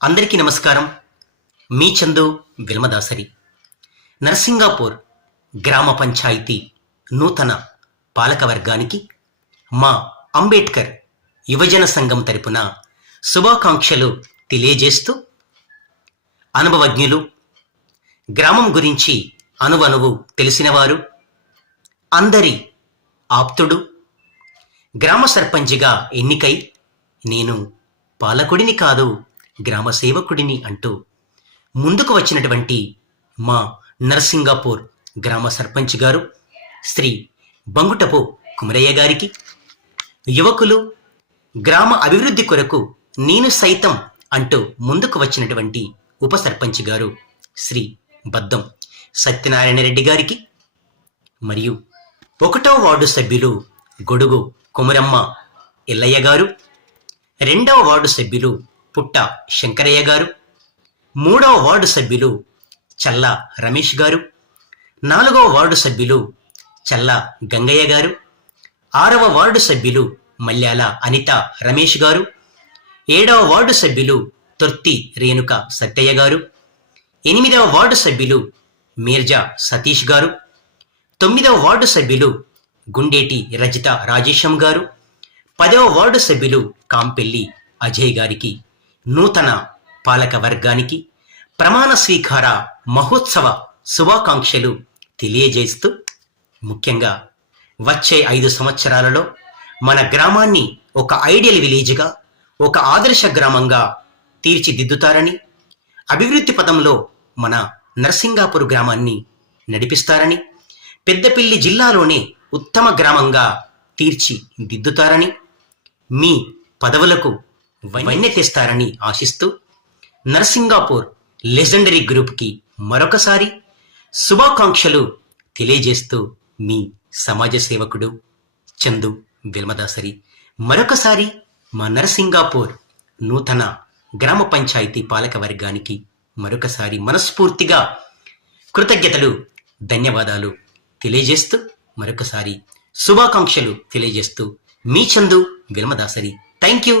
అందరికీ నమస్కారం. మీ చందు విల్మదాసరి. నర్సింగాపూర్ గ్రామ పంచాయతీ నూతన పాలకవర్గానికి మా అంబేద్కర్ యువజన సంఘం తరపున శుభాకాంక్షలు తెలియజేస్తూ, అనుభవజ్ఞులు, గ్రామం గురించి అనువనువు తెలిసినవారు, అందరి ఆప్తుడు, గ్రామ సర్పంచిగా ఎన్నికై నేను పాలకుడిని కాదు గ్రామ సేవకుడిని అంటూ ముందుకు వచ్చినటువంటి మా నర్సింగాపూర్ గ్రామ సర్పంచ్ గారు శ్రీ బంగుటపు కుమరయ్య గారికి, యువకులు, గ్రామ అభివృద్ధి కొరకు నేను సైతం అంటూ ముందుకు వచ్చినటువంటి ఉప సర్పంచ్ గారు శ్రీ బద్దం సత్యనారాయణ రెడ్డి గారికి, మరియు 1వ వార్డు సభ్యులు గొడుగు కొమురమ్మ ఎల్లయ్య గారు, 2వ వార్డు సభ్యులు పుట్ట శంకరయ్య గారు, 3వ వార్డు సభ్యులు చల్ల రమేష్ గారు, 4వ వార్డు సభ్యులు చల్ల గంగయ్య గారు, 6వ వార్డు సభ్యులు మల్యాల అనిత రమేష్ గారు, 7వ వార్డు సభ్యులు తొర్తి రేణుక సత్తయ్య గారు, 8వ వార్డు సభ్యులు మీర్జా సతీష్ గారు, 9వ వార్డు సభ్యులు గుండేటి రజిత రాజేశం గారు, 10వ వార్డు సభ్యులు కాంపెల్లి అజయ్ గారికి నూతన పాలక వర్గానికి ప్రమాణ స్వీకార మహోత్సవ శుభాకాంక్షలు తెలియజేస్తూ, ముఖ్యంగా వచ్చే 5 సంవత్సరాలలో మన గ్రామాన్ని ఒక ఐడియల్ విలేజ్గా, ఒక ఆదర్శ గ్రామంగా తీర్చిదిద్దుతారని, అభివృద్ధి పథంలో మన నర్సింగాపూర్ గ్రామాన్ని నడిపిస్తారని, పెద్దపల్లి జిల్లాలోనే ఉత్తమ గ్రామంగా తీర్చిదిద్దుతారని, మీ పదవులకు వన్నె తెస్తారని ఆశిస్తూ, నర్సింగాపూర్ లెజెండరీ గ్రూప్కి మరొకసారి శుభాకాంక్షలు తెలియజేస్తూ, మీ సమాజ సేవకుడు చందు విల్మదాసరి. మరొకసారి మా నర్సింగాపూర్ నూతన గ్రామ పంచాయతీ పాలక వర్గానికి మరొకసారి మనస్ఫూర్తిగా కృతజ్ఞతలు, ధన్యవాదాలు తెలియజేస్తూ, మరొకసారి శుభాకాంక్షలు తెలియజేస్తూ, మీ చందు విల్మదాసరి. Thank you.